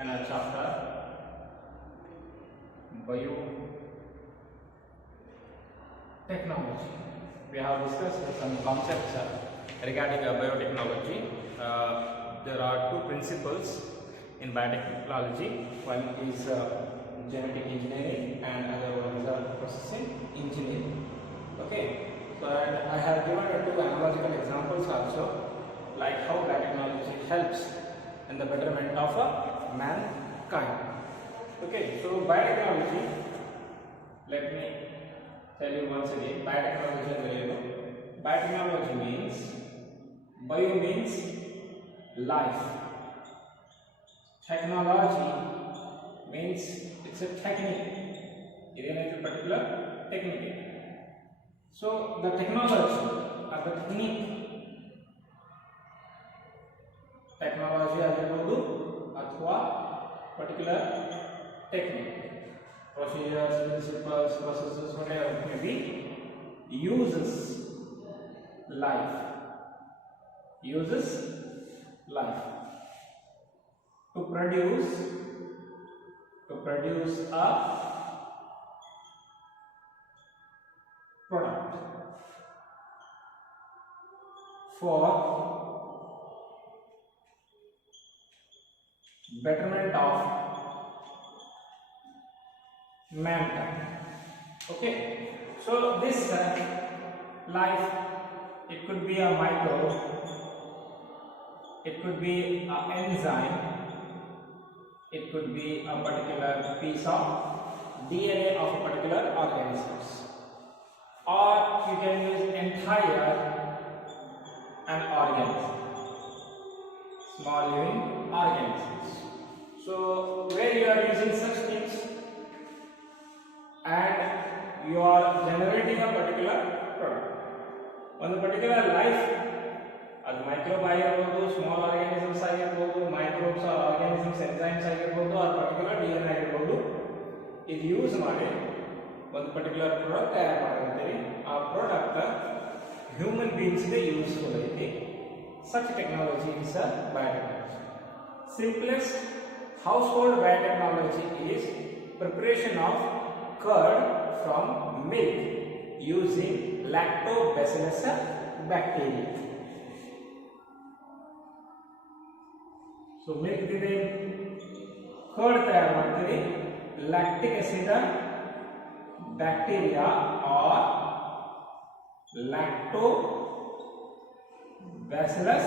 another chapter, biotechnology. We have discussed some concepts regarding biotechnology. There are two principles in biotechnology. One is genetic engineering and other one is processing engineering. Okay, so and I have given two analogical examples also, like how biotechnology helps in the betterment of mankind. Okay, so biotechnology, let me tell you once again, biotechnology biotechnology means, bio means life, technology means it's a technique, it is a particular technique. So the technology or the technology ಆಗಿರಬಹುದು ಅಥವಾ particular technique, procedures, principles, processes, whatever it may be, uses life to produce a product for betterment of mankind. Okay, so this life, it could be a microbe, it could be an enzyme, it could be a particular piece of DNA of a particular organisms, or you can use entire an organism, small living organisms. So where you are using such things and you are generating a particular product, one particular life, as microbe ಆಗಿರಬಹುದು, small organisms ಆಗಿರಬಹುದು, microbes or organisms, enzymes ಆಗಿರಬಹುದು, or particular DNA ಆಗಿರಬಹುದು, ಇದು use ಮಾಡಿ ಒಂದು particular product ತಯಾರು ಮಾಡಿರ್ತೀವಿ. ಆ ಪ್ರಾಡಕ್ಟ್ ಹ್ಯೂಮನ್ ಬೀಯಿಂಗ್ಸ್ಗೆ ಯೂಸ್ಫುಲ್ ಐತಿ. Such technology is a biotechnology. Simplest household biotechnology is preparation of curd from milk using lactobacillus bacteria. So milk dide curd ತಯಾರು ಮಾಡ್ತೀವಿ, lactic acid bacteria or lactobacillus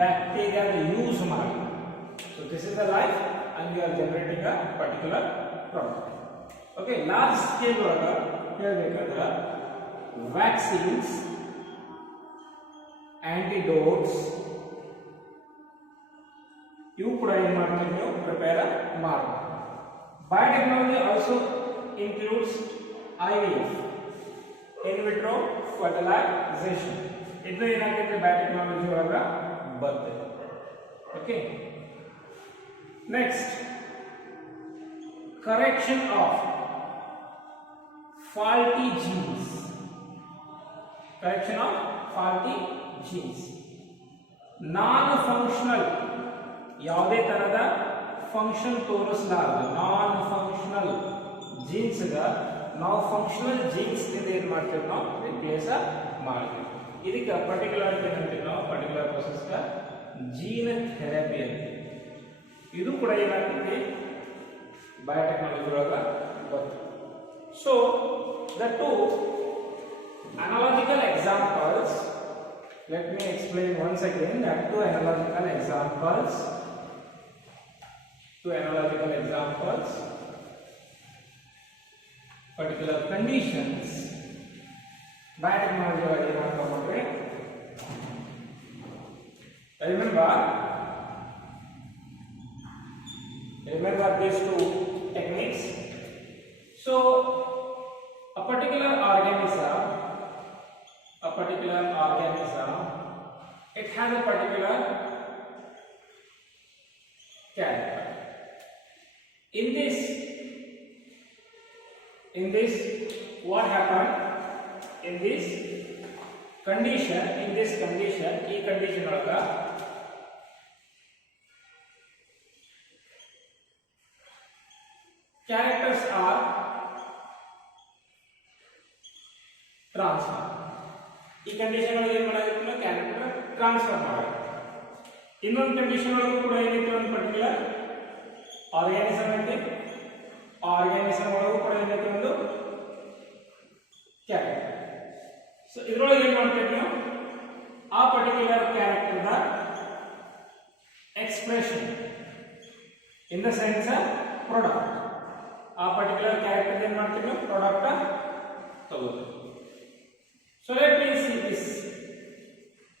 bacteria use ಮಾಡಿ. So this is the life and we are generating a particular product. Okay, large scale ಒಳಗ ಹೇಳಬೇಕಾದ್ರೆ vaccines, antidotes ಇವು ಕೂಡ ಏನು ಮಾಡ್ತೀವಿ ನೀವು ಪ್ರಿಪೇರ್ ಮಾಡಿ. Biotechnology also includes IVF, in vitro fertilization. ಇದು ಏನಾಗುತ್ತೆ biotechnology ಒಳಗ ಬರ್ತದೆ. Okay, next, correction of faulty genes. Correction of faulty genes. Non functional, ಯಾವುದೇ ತರದ ಫಂಕ್ಷನ್ ತೋರಿಸಲಾರದು ನಾನ್ ಫಂಕ್ಷನಲ್ ಜೀನ್ಸ್ ನಾವು ಫಂಕ್ಷನಲ್ ಜೀನ್ಸ್ ನಿಂದ ಏನು ಮಾಡ್ತೀವಿ, ನಾವು ರಿಪ್ಲೇಸ್ ಮಾಡ್ತೀವಿ. ಇದಕ್ಕೆ ಪರ್ಟಿಕ್ಯುಲರ್ ಏನಂತೀವಿ ನಾವು, ಪರ್ಟಿಕ್ಯುಲರ್ ಪ್ರೊಸೆಸ್ ಜೀನ್ ಥೆರಪಿ ಅಂತೀವಿ. ಇದು ಕೂಡ ಏನಾಗ್ತದೆ ಬಯೋಟೆಕ್ನಾಲಜಿ ಒಳಗ ಬರ್ತದೆ. So the two analogical examples, let me explain once again that two analogical examples, particular conditions biotechnology ಒಳಗೆ ಏನಾಗ್ತದೆ. remember these two techniques. So a particular organism, it has a particular character. In this what happened in this condition, ಈ condition ಒಳಗ characters are transfer. ಈ condition ಒಳಗೆ ಏನು ಮಾಡಾಗಿತ್ತು character transfer ಮಾಡಬೇಕು. ಇನ್ನೊಂದು condition ಒಳಗೂ ಕೂಡ ಏನೈತಿ ಒಂದು ಪರ್ಟಿಕ್ಯುಲರ್ ಆರ್ಗ್ಯಾನಿಸಮ್ ಐತಿ. ಆರ್ಗ್ಯಾನಿಸಮ್ ಒಳಗೂ ಕೂಡ ಏನೈತಿ ಒಂದು ಕ್ಯಾರೆಕ್ಟರ್. ಸೊ ಇದರೊಳಗೆ ಏನು ಮಾಡ್ತೀವಿ ನೀವು ಆ ಪರ್ಟಿಕ್ಯುಲರ್ ಕ್ಯಾರೆಕ್ಟರ್ದ expression in the sense product. ಆ ಪರ್ಟಿಕ್ಯುಲರ್ ಕ್ಯಾರೆಕ್ಟರ್ ಏನು ಮಾಡ್ತೀವಿ ನೀವು ಪ್ರಾಡಕ್ಟ್ ತಗೋತೀವಿ. So let me see this.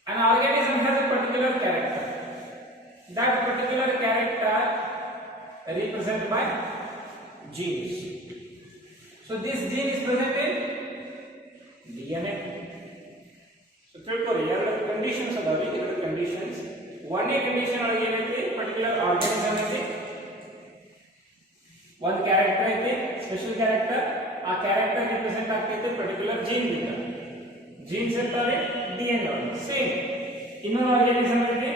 An organism has a particular character. That particular character represented by genes. So this gene is present in DNA. So tilkori ಎರಡು conditions ಅದಾವೆ. ಎರಡು conditions. ಒಂದೇ condition ಒಳಗೆ ಏನೈತಿ particular organism ಐತಿ, ಒಂದು character ಐತಿ, special character. ಆ ಕ್ಯಾರೆಕ್ಟರ್ ರಿಪ್ರೆಸೆಂಟ್ ಆಗ್ತೈತೆ particular gene ಇಂದ. जीन्स ಇರ್ತಾವೆ, DNA ಸೇಮ್. ಇನ್ನೊಂದು ಆರ್ಗ್ಯಾನಿಸಮ್ ಐತಿ,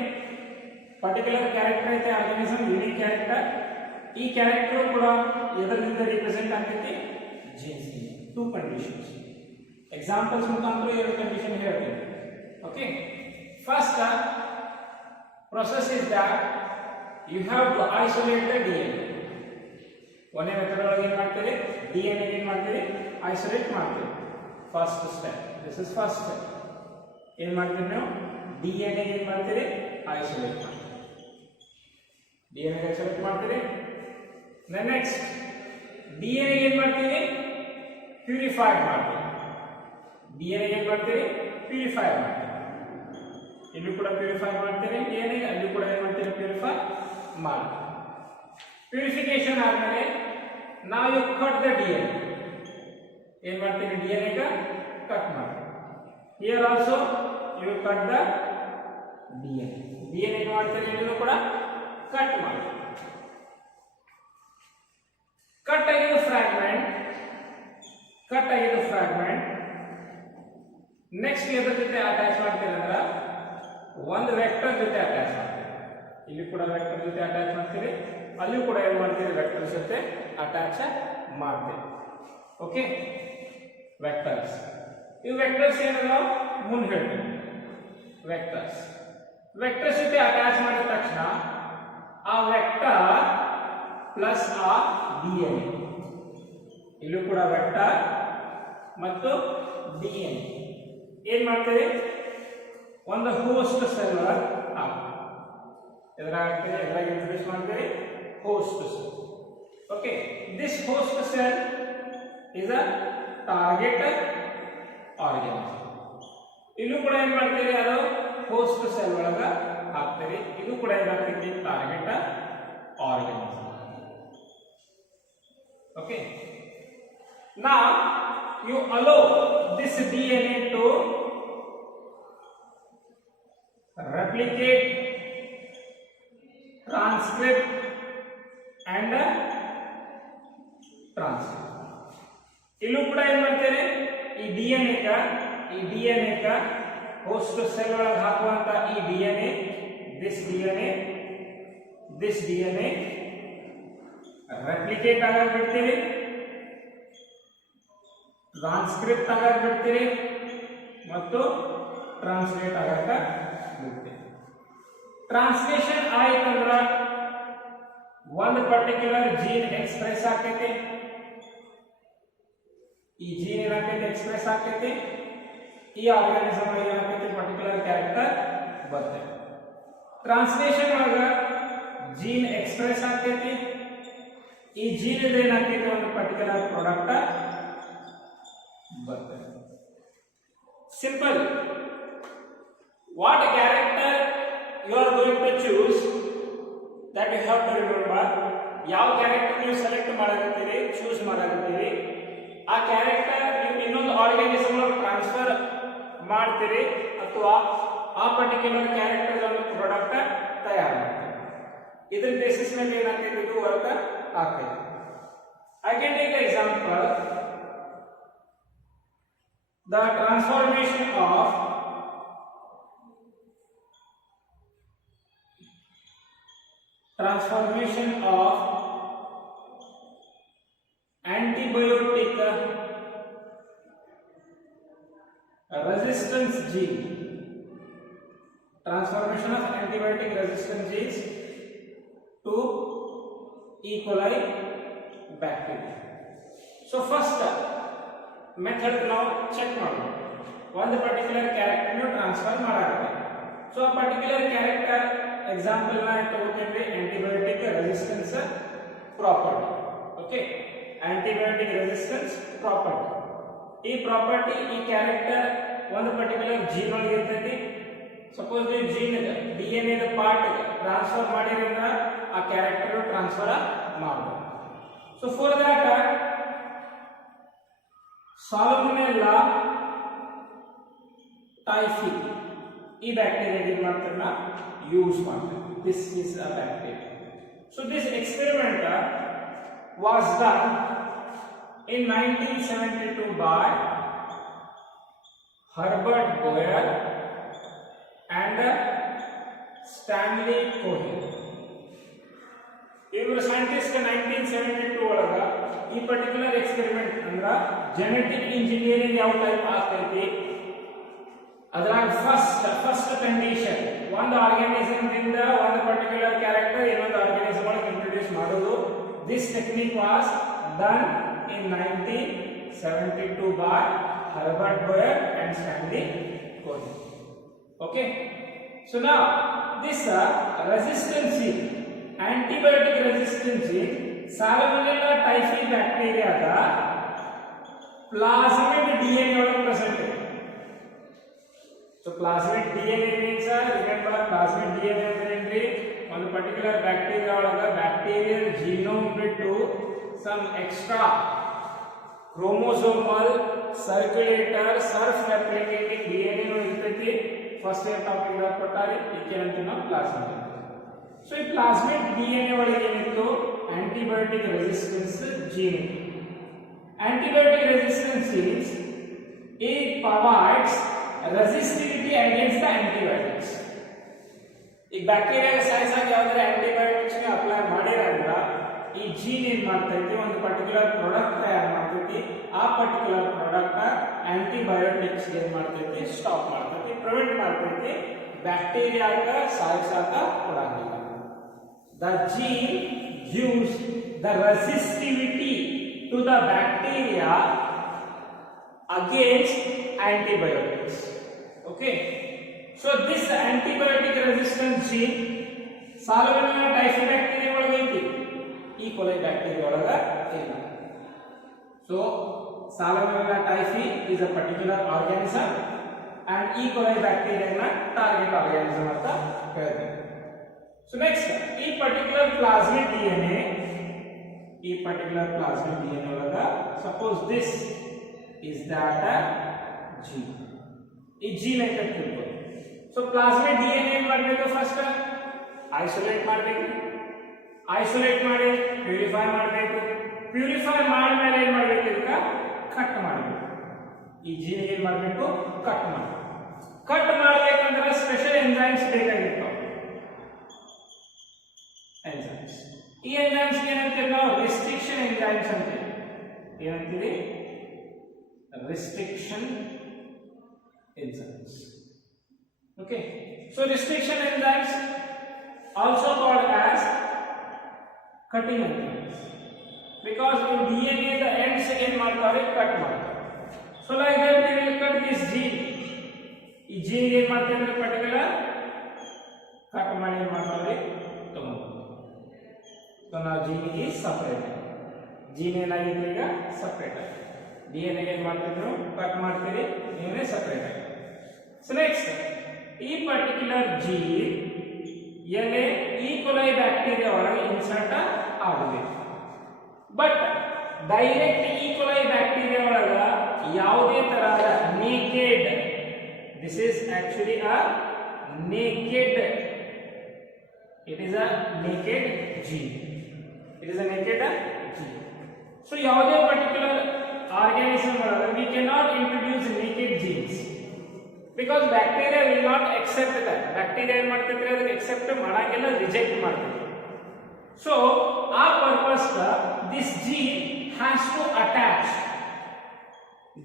ಪರ್ಟಿಕ್ಯುಲರ್ ಕ್ಯಾರೆಕ್ಟರ್ ಐತೆ, ಆರ್ಗ್ಯಾನಿಸಮ್ ಯೂನಿಕ್ ಕ್ಯಾರೆಕ್ಟರ್. ಈ ಕ್ಯಾರೆಕ್ಟರ್ ಕೂಡ ಎದರಿಂದ ರಿಪ್ರೆಸೆಂಟ್ ಆಗ್ತೈತಿ ಜೀನ್ಸ್. Two conditions. ಎಕ್ಸಾಂಪಲ್ಸ್ ಮುಖಾಂತರ ಎರಡು ಕಂಡೀಷನ್ ಹೇಳ್ತೀನಿ. Okay, first process is that you have to isolate the DNA. ಒಂದೇ ಮೆಥಡ್ ಒಳಗೆ ಏನು ಮಾಡ್ತೀರಿ, DNA ಏನು ಮಾಡ್ತೀರಿ, ಐಸೋಲೇಟ್ ಮಾಡ್ತೀರಿ. First step, this is first step. ಏನು ಮಾಡ್ತೀರಿ ನೀವು DNA ಏನು ಮಾಡ್ತೀರಿ, ಐಸೋಲೇಟ್ ಮಾಡ್ತೀರಿ. DNA ಐಸೋಲೇಟ್ ಮಾಡ್ತೀರಿ. ನೆಕ್ಸ್ಟ್ DNA ಏನು ಮಾಡ್ತೀರಿ, ಪ್ಯೂರಿಫೈ ಮಾಡ್ತೀರಿ. DNA ಏನು ಮಾಡ್ತೀರಿ, ಪ್ಯೂರಿಫೈ ಮಾಡ್ತೀರಿ. ಇಲ್ಲೂ ಕೂಡ ಪ್ಯೂರಿಫೈ ಮಾಡ್ತೀರಿ DNA, ಅಲ್ಲಿ ಕೂಡ ಏನು ಮಾಡ್ತೀರಿ, ಪ್ಯೂರಿಫೈ ಮಾಡ್ತೀರಿ. ಪ್ಯೂರಿಫಿಕೇಶನ್ ಆದಮೇಲೆ ನಾವು ಯು ಕಟ್ ದ DNA. ಏನು ಮಾಡ್ತೀರಿ, DNA ಗ ಕಟ್ ಮಾಡ್ತೀವಿ. Here also you will cut the DNA. DNA ಏನು ಮಾಡ್ತೀರಿ, ಇದನ್ನು ಕೂಡ ಕಟ್ ಮಾಡ್ತೀವಿ. ಕಟ್ ಆಗಿದ ಫ್ರಾಗ್ಮೆಂಟ್, ಕಟ್ ಆಗಿದ ಫ್ರಾಗ್ಮೆಂಟ್ ನೆಕ್ಸ್ಟ್ ಎದ್ರ ಜೊತೆ ಅಟ್ಯಾಚ್ ಮಾಡ್ತೀರಿ ಅಂದ್ರೆ ಒಂದು ವೆಕ್ಟರ್ ಜೊತೆ ಅಟ್ಯಾಚ್ ಮಾಡ್ತೀರಿ. ಇಲ್ಲಿ ಕೂಡ ವೆಕ್ಟರ್ ಜೊತೆ ಅಟ್ಯಾಚ್ ಮಾಡ್ತೀರಿ, ಅಲ್ಲಿ ಕೂಡ ಏನು ಮಾಡ್ತೀರಿ, ವೆಕ್ಟರ್ ಜೊತೆ ಅಟ್ಯಾಚ್ ಮಾಡ್ತೀರಿ. Okay, vectors. ಈ ವೆಕ್ಟರ್ಸ್ ಏನಲ್ಲ ಮುಂದೆ ಹೇಳ್ತೀನಿ. ವೆಕ್ಟರ್ಸ್ ಜೊತೆ ಅಟ್ಯಾಚ್ ಮಾಡಿದ ತಕ್ಷಣ ಆ ವೆಕ್ಟರ್ ಪ್ಲಸ್ ಆ DNA. ಇಲ್ಲೂ ಕೂಡ ವೆಕ್ಟರ್ ಮತ್ತು DNA ಏನ್ ಮಾಡ್ತೀರಿ, ಒಂದು ಹೋಸ್ಟ್ ಸೆಲ್ ಒಳಗೆ ಹಾಕ್ತೀರಿ. ಎದ್ರಾಗ ಇಂಟ್ರೊಡ್ಯೂಸ್ ಮಾಡ್ತೀರಿ, host cell. Okay, this host cell is a target organism. ಇಲ್ಲೂ ಕೂಡ ಏನ್ ಮಾಡ್ತೀರಿ, ಅದು ಹೋಸ್ಟ್ ಸೆಲ್ ಒಳಗ ಹಾಕ್ತೀರಿ. ಇದು ಕೂಡ ಏನಾಗ್ತೈತಿ, target organism. Okay, now you allow this DNA to replicate, transcript and transcript. ಇಲ್ಲೂ ಕೂಡ ಏನ್ ಮಾಡ್ತೀರಿ, ಈ DNA ಕ ಹೋಸ್ಟ್ ಸೆಲ್ ಒಳಗೆ ಹಾಕುವಂತ ಈ DNA, ದಿಸ್ DNA ರೆಪ್ಲಿಕೇಟ್ ಆಗಾಕ್ ಬಿಡ್ತೀರಿ, ಟ್ರಾನ್ಸ್ಕ್ರಿಪ್ಟ್ ಆಗಾಕ್ ಬಿಡ್ತೀರಿ ಮತ್ತು ಟ್ರಾನ್ಸ್ಲೇಟ್ ಆಗಾಕ ಬಿಡ್ತೀರಿ. ಟ್ರಾನ್ಸ್ಲೇಷನ್ ಆಯ್ತಂದ್ರ ಒಂದು ಪರ್ಟಿಕ್ಯುಲರ್ ಜೀನ್ ಎಕ್ಸ್ಪ್ರೆಸ್ ಆಗ್ತೈತಿ. ಈ ಜೀನ್ ಏನಾಗ್ತೈತಿ, ಎಕ್ಸ್ಪ್ರೆಸ್ ಆಗ್ತೈತಿ. ಈ ಆರ್ಗಾನಿಸಮ್ ಒಳಗೆ ಏನಾಗ್ತೈತಿ, ಪರ್ಟಿಕ್ಯುಲರ್ ಕ್ಯಾರೆಕ್ಟರ್ ಬರ್ತೈತಿ. ಟ್ರಾನ್ಸ್ಲೇಷನ್ ಒಳಗ ಜೀನ್ ಎಕ್ಸ್ಪ್ರೆಸ್ ಆಗ್ತೈತಿ. ಈ ಜೀನ್ ಇಂದ ಏನಾಗ್ತೈತಿ, ಒಂದು ಪರ್ಟಿಕ್ಯುಲರ್ ಪ್ರಾಡಕ್ಟ್ ಬರ್ತೈತಿ. Simple. What character you are going to choose, that you have to remember. ಯಾವ ಕ್ಯಾರೆಕ್ಟರ್ ನೀವು ಸೆಲೆಕ್ಟ್ ಮಾಡಾಕತ್ತೀರಿ, ಚೂಸ್ ಮಾಡಾಕತ್ತೀರಿ, ಆ ಕ್ಯಾರೆಕ್ಟರ್ ನೀವು ಇನ್ನೊಂದು ಆರ್ಗಾನಿಸಮ್ ಒಳಗೆ ಟ್ರಾನ್ಸ್ಫರ್ ಮಾಡ್ತೀರಿ ಅಥವಾ ಆ ಪರ್ಟಿಕ್ಯುಲರ್ ಕ್ಯಾರೆಕ್ಟರ್ ಒಂದು ಪ್ರಾಡಕ್ಟ್ ತಯಾರು ಮಾಡ್ತೀರಿ. ಇದ್ರ ಬೇಸಿಸ್ ಮೇಲೆ ಏನಾಗ್ತೈತಿ, ಇದು ವರ್ಕ್ ಆಗ್ತೈತಿ. I can take example, the transformation of antibiotic resistance gene, transformation of antibiotic resistant genes to E. coli bacteria. So first method ನಾವು ಚೆಕ್ ಮಾಡಬೇಕು. ಒಂದು ಪರ್ಟಿಕ್ಯುಲರ್ ಕ್ಯಾರೆಕ್ಟರ್ ಟ್ರಾನ್ಸ್ಫರ್ ಮಾಡಾಗುತ್ತೆ. ಸೊ ಆ ಪರ್ಟಿಕ್ಯುಲರ್ ಕ್ಯಾರೆಕ್ಟರ್ ಎಕ್ಸಾಂಪಲ್ ನ ತಗೋತೀವಿ antibiotic resistance property. Okay, antibiotic resistance property. ಈ property ಈ character ಒಂದು ಪರ್ಟಿಕ್ಯುಲರ್ ಜೀನ್ ಒಳಗೆ ಇರ್ತೈತಿ. ಸಪೋಸ್ ನೀವು ಜೀನ್ DNA ದ ಪಾರ್ಟ್ ಟ್ರಾನ್ಸ್ಫರ್ ಮಾಡಿದ್ರಿಂದ ಆ ಕ್ಯಾರೆಕ್ಟರ್ ಟ್ರಾನ್ಸ್ಫರ್ ಮಾಡಬಹುದು. So for that Salmonella typhi ಈ ಬ್ಯಾಕ್ಟೀರಿಯಾ ಏನು ಮಾಡ್ತಾರೆ ಯೂಸ್ ಮಾಡ್ತಾರೆ. This is a bacteria. So this experiment was done in 1972 by Herbert Boyer and Stanley Cohen. ಇವರು ಸೈಂಟಿಸ್ಟ್ 1972 ಒಳಗ ಈ ಪರ್ಟಿಕ್ಯುಲರ್ ಎಕ್ಸ್ಪೆರಿಮೆಂಟ್ ಅಂದ್ರ ಜೆನೆಟಿಕ್ ಇಂಜಿನಿಯರಿಂಗ್ ಯಾವ ಟೈಪ್ ಆಗ್ತೈತಿ ಅದರಾಗ ಫಸ್ಟ್ ಕಂಡೀಷನ್ ಒಂದು ಆರ್ಗಾನಿಸಮ್ ದಿಂದ ಒಂದು ಪರ್ಟಿಕ್ಯುಲರ್ ಕ್ಯಾರೆಕ್ಟರ್ ಇನ್ನೊಂದು ಆರ್ಗಾನಿಸಮ್ ಒಳಗೆ ಇಂಟ್ರೊಡ್ಯೂಸ್ ಮಾಡೋದು. This technique was done in 1972 by Herbert Boyer and Stanley Cohen. Okay, so now this resistance gene, antibiotic resistance gene, Salmonella typhi bacteria da plasmid DNA ಒಳಗೆ present ಇದೆ. So plasmid DNA means remember plasmid DNA ಅಂದ್ರೆ ಏನ್ರಿ ಒಂದು particular bacteria ಒಳಗೆ bacterial genome ಬಿಟ್ಟು some extra chromosomal circulator self replicating DNA ನು ಇರ್ತೈತಿ. First year topic ದಾಗ ಕೊಟ್ಟಾರೆ ಇದಕ್ಕೆ ಅಂತ ನಾವು ಪ್ಲಾಸ್ಮಿಡ್. ಸೊ ಈ ಪ್ಲಾಸ್ಮಿಡ್ DNA ಒಳಗೆ ಏನಿತ್ತು antibiotic resistance gene. Antibiotic resistance genes it provides resistivity against the antibiotics. ಈ ಬ್ಯಾಕ್ಟೀರಿಯಾ ಸೈನ್ಸ್ ಆಗಿ ಯಾವ್ದಾರ ಆಂಟಿಬಯೋಟಿಕ್ಸ್ ನ ಅಪ್ಲೈ ಮಾಡಿರಂದ್ರ ಈ ಜೀನ್ ಏನ್ ಮಾಡ್ತೈತಿ ಒಂದು ಪರ್ಟಿಕ್ಯುಲರ್ ಪ್ರಾಡಕ್ಟ್ ತಯಾರು ಮಾಡ್ತೈತಿ. ಆ ಪರ್ಟಿಕ್ಯುಲರ್ ಪ್ರಾಡಕ್ಟ್ ಆಂಟಿಬಯೋಟಿಕ್ಸ್ ಏನ್ ಮಾಡ್ತೈತಿ ಸ್ಟಾಪ್ ಮಾಡ್ತೈತಿ, ಪ್ರಿವೆಂಟ್ ಮಾಡ್ತೈತಿ, ಬ್ಯಾಕ್ಟೀರಿಯಾಗ ಸಾಯಿಸಾಕ ಕೊಡಂಗಿಲ್ಲ. The gene gives the resistivity to the bacteria against antibiotics. Okay, so this antibiotic resistance gene Salmonella typhi bacteria ಒಳಗೆ ಐತಿ, E. coli bacteria ಒಳಗ ಇಲ್ಲ. So Salmonella typhi is a particular organism and E. coli bacteria ನ target organism ಅಂತ ಹೇಳ್ತೀವಿ. So next ಈ particular plasmid DNA ಒಳಗ suppose this is that gene. ಈ gene ಅಂತ ತಿಳ್ಕೊಳ್ಳಿ. So plasmid DNA ಏನ್ ಮಾಡಬೇಕು ಫಸ್ಟ್ ಐಸೋಲೇಟ್ ಮಾಡಬೇಕು. ಐಸೋಲೇಟ್ ಮಾಡಿ ಪ್ಯೂರಿಫೈ ಮಾಡಬೇಕು. ಪ್ಯೂರಿಫೈ ಮಾಡಿದ್ಮೇಲೆ ಏನ್ ಮಾಡಬೇಕು ಇದಕ್ಕೆ ಕಟ್ ಮಾಡಬೇಕು. ಈ ಜೀನ್ ಏನ್ ಮಾಡಬೇಕು ಕಟ್ ಮಾಡಬೇಕು. ಕಟ್ ಮಾಡಬೇಕಂದ್ರೆ ಸ್ಪೆಷಲ್ ಎಂಜೈಮ್ಸ್ ಬೇಕಾಗಿತ್ತು. ಎಂಜೈಮ್ಸ್ ಈ ಎಂಜೈಮ್ಸ್ ಏನಂತೀವಿ ನಾವು ರಿಸ್ಟ್ರಿಕ್ಷನ್ ಎಂಜೈಮ್ಸ್ ಅಂತೀವಿ. ಏನಂತೀವಿ restriction enzymes. Okay, so restriction enzymes also called as cutting enzymes because in DNA the ends ಏನು ಮಾಡ್ತಾರೆ ಕಟ್ ಮಾಡ್ತಾರೆ. so like that we will cut this gene. ಈ gene ಏನು ಮಾಡ್ತಾರೆ ಅಂದ್ರೆ ಪರ್ಟಿಕ್ಯುಲರ್ ಕಟ್ ಮಾಡಿ ಏನು ಮಾಡ್ತಾರೆ ತಗೊಂಡು. so now gene is separate. gene ಏನಾಗಿದೆ ಈಗ ಸೆಪರೇಟ್ ಆಗಿದೆ. DNA ಏನು ಮಾಡ್ತಿದ್ರು ಕಟ್ ಮಾಡ್ತೀರಿ, DNA ಸೆಪರೇಟ್ ಆಗಿದೆ. so next ಈ ಪರ್ಟಿಕ್ಯುಲರ್ gene ಎಲೆ E. coli ಬ್ಯಾಕ್ಟೀರಿಯಾ ಒಳಗೆ ಇನ್ಸರ್ಟ್ ಆಗಬೇಕು. But direct E. coli bacteria ಒಳಗ ಯಾವುದೇ ತರಹದ naked, this is actually a naked, it is a naked gene. So ಯಾವುದೇ ಪರ್ಟಿಕ್ಯುಲರ್ ಆರ್ಗಾನಿಸಮ್ ಒಳಗ we cannot introduce naked genes because bacteria will not accept that. bacteria ಏನು ಮಾಡ್ತೈತೆ ಅದಕ್ಕೆ accept ಮಾಡಂಗಿಲ್ಲ, reject ಮಾಡ್ತೈತೆ. so ಆ purpose this gene has to attach.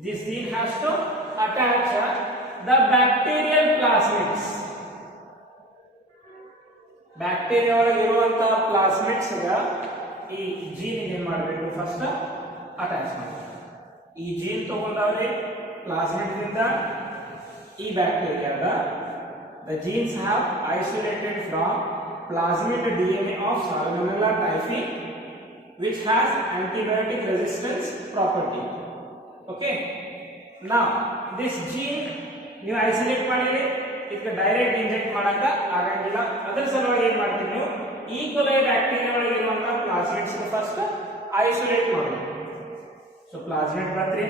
This gene has to attach the bacterial plasmids. Bacteria ಒಳಗೆ ಇರುವಂತಹ ಪ್ಲಾಸ್ಮಿಡ್ಸ್ ಈ gene ಏನ್ ಮಾಡಬೇಕು first attach ಮಾಡಬೇಕು. ಈ ಜೀನ್ ತಗೊಂಡವ್ರೆ ಪ್ಲಾಸ್ಮಿಡ್ ದಿಂದ ಈ ಬ್ಯಾಕ್ಟೀರಿಯಾದ the genes have isolated from plasmid DNA of Salmonella typhi which has antibiotic resistance property. Okay, now this gene ನೀವು ಐಸೋಲೇಟ್ ಮಾಡಿದ್ರೆ ಇದಕ್ಕೆ ಡೈರೆಕ್ಟ್ ಇಂಜೆಕ್ಟ್ ಮಾಡಕ ಆಗಂಗಿಲ್ಲ. ಅದರ ಸಲುವಾಗಿ ಏನು ಮಾಡ್ತೀವಿ ನೀವು ಈ ಕೊಲೈ ಬ್ಯಾಕ್ಟೀರಿಯಾ ಒಳಗೆ ಇರುವಂತಹ ಪ್ಲಾಸ್ಮಿಡ್ಸ್ ಫಸ್ಟ್ ಐಸೋಲೇಟ್ ಮಾಡಬೇಕು. ಸೊ ಪ್ಲಾಸ್ಮಿಡ್ ಬರ್ತ್ರಿ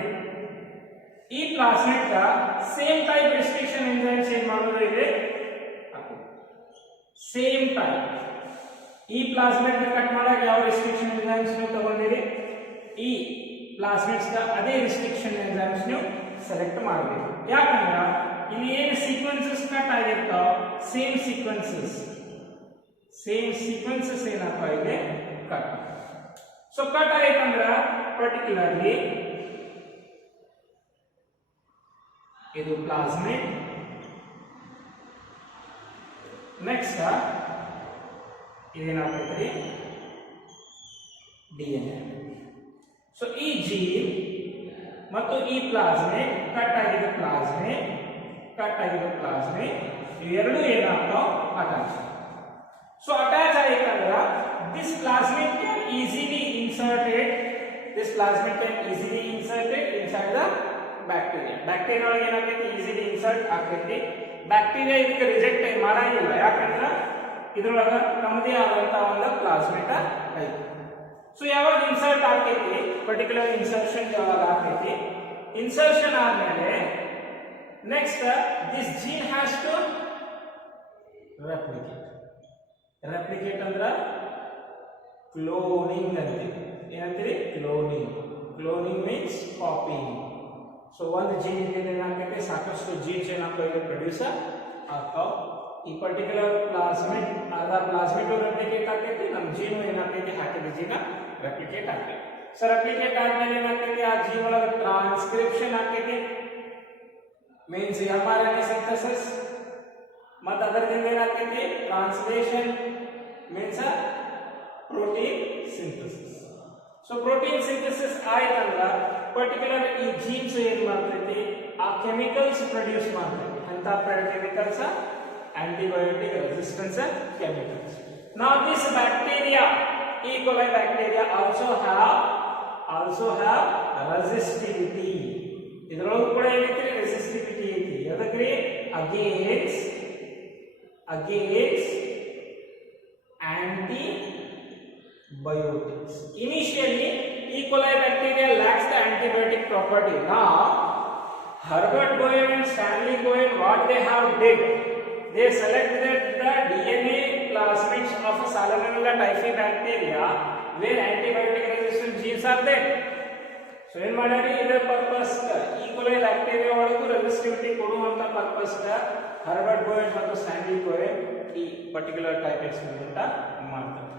ಈ ಪ್ಲಾಸ್ಮಿಡ್ का ಸೇಮ್ ಟೈಪ್ ರೆಸ್ಟ್ರಿಕ್ಷನ್ ಎಂಜೈಮ್ಸ್ ಏನು ಮಾಡೋದು ಇದೆ ಸೇಮ್ ಟೈಪ್. ಈ ಪ್ಲಾಸ್ಮಿಡ್ ಕಟ್ ಮಾಡಕ್ಕೆ ಯಾವ ರೆಸ್ಟ್ರಿಕ್ಷನ್ ಎಂಜೈಮ್ಸ್ ನೀವು ತಗೊಂಡಿರಿ ಈ ಪ್ಲಾಸ್ಮಿಡ್ಸ್ ಅದೇ ರೆಸ್ಟ್ರಿಕ್ಷನ್ ಎಂಜೈಮ್ಸ್ ನೀವು ಸೆಲೆಕ್ಟ್ ಮಾಡಬೇಕು. ಯಾಕಂದ್ರೆ ಇಲ್ಲಿ ಏನು ಸೀಕ್ವೆನ್ಸಸ್ ಕಟ್ ಆಗಿರ್ತಾವ ಸೇಮ್ ಸೀಕ್ವೆನ್ಸಸ್ ಏನಪ್ಪಾ ಇದೆ ಕಟ್. ಸೊ ಕಟ್ ಆಯ್ತಂದ್ರ ಪರ್ಟಿಕ್ಯುಲರ್ಲಿ ಇದು ಪ್ಲಾಸ್ಮಿಡ್, ನೆಕ್ಸ್ಟ್ ಇದೇನಾಗ್ತೈತ್ರಿ DNA. ಸೊ ಈ ಜೀನ್ ಮತ್ತು ಈ ಪ್ಲಾಸ್ಮಿಡ್ ಕಟ್ ಆಗಿದ್ದ ಪ್ಲಾಸ್ಮಿಡ್ ಇವೆರಡು ಏನಾಗ್ತಾವ ಅಟ್ಯಾಚ್. ಸೊ ಅಟ್ಯಾಚ್ ಆಯ್ತಂದ್ರ this plasmid can easily inserted inside the bacteria. Bacteria ಒಳಗೆ ಏನಾಗ್ತೈತಿ ಈಸಿಲಿ ಇನ್ಸರ್ಟ್ ಆಗ್ತೈತಿ. ಬ್ಯಾಕ್ಟೀರಿಯಾ ಇದಕ್ಕೆ ರಿಜೆಕ್ಟ್ ಮಾಡಂಗಿಲ್ಲ, ಯಾಕಂದ್ರೆ ಇದ್ರೊಳಗ ತಮ್ಮದೇ ಆದಂತಹ ಒಂದು ಪ್ಲಾಸ್ಮಿಡ್ ಐತಿ. ಸೊ ಯಾವಾಗ ಇನ್ಸರ್ಟ್ ಆಗ್ತೈತಿ ಪರ್ಟಿಕ್ಯುಲರ್ ಇನ್ಸರ್ಷನ್ ಯಾವಾಗ ಆಗ್ತೈತಿ, ಇನ್ಸರ್ಷನ್ ಆದ್ಮೇಲೆ next this gene has to replicate ಅಂದ್ರ ಕ್ಲೋನಿಂಗ್ ಅಂತೀವಿ. ಏನಂತೀರಿ ಕ್ಲೋನಿಂಗ್ ಮೀನ್ಸ್ ಕಾಪಿಂಗ್. ಸೊ ಒಂದು ಜೀನ್ ಇದರಿಂದ ಏನಾಗ್ತೈತೆ ಸಾಕಷ್ಟು ಜೀನ್ಸ್ ಏನಾಗ್ತವೆ ಪ್ರೊಡ್ಯೂಸ್ ಆಗ್ತಾವ. ಈ ಪರ್ಟಿಕ್ಯುಲರ್ ಪ್ಲಾಸ್ಮಿಡ್ ರೆಪ್ಲಿಕೇಟ್ ಆಗ್ತೈತಿ, ನಮ್ಮ ಜೀನು ಏನಾಗ್ತೈತಿ ಹಾಕಿದ ಜೀನ ರೆಪ್ಲಿಕೇಟ್ ಆಗ್ತೈತಿ. ಸೊ ರೆಪ್ಲಿಕೇಟ್ ಆದ್ಮೇಲೆ ಏನಾಗ್ತೈತಿ ಆ ಜೀನ್ ಒಳಗೆ ಟ್ರಾನ್ಸ್ಕ್ರಿಪ್ಷನ್ ಆಗ್ತೈತಿ, ಮೀನ್ಸ್ mRNA ಸಿಂಥಸಿಸ್. ಮತ್ತು ಅದರಿಂದ ಏನಾಗ್ತೈತಿ translation means protein synthesis. So protein synthesis ಆಯ್ತಂದ್ರ ಪರ್ಟಿಕ್ಯುಲರ್ ಈ ಜೀನ್ಸ್ ಏನ್ ಮಾಡ್ತೈತಿ ಆ ಕೆಮಿಕಲ್ಸ್ ಪ್ರೊಡ್ಯೂಸ್ ಮಾಡ್ತೈತಿ. ಅಂತ chemicals antibiotic resistance chemicals. Now this bacteria, E. coli bacteria also have resistivity. ಇದರೊಳಗೆ ಕೂಡ ಏನೈತಿ ರೆಸಿಸ್ಟಿವಿಟಿ ಐತಿ. ಅದಕ್ಕೆ against antibiotics. Initially E. coli bacteria lacks the antibiotic property. Now Herbert Boyer and Stanley Cohen, what they have did, they selected the DNA plasmids of Salmonella typhi bacteria where antibiotic resistant genes are there. So ಏನು ಮಾಡ್ಯಾರಿ ಇದರ purpose ಈ coli bacteria ಒಳಗೂ resistivity ಕೊಡುವಂತ purpose Herbert ಬೋಯೆನ್ ಮತ್ತು Stanley Cohen ಈ particular type experiment ಮಾಡ್ತಾರೆ.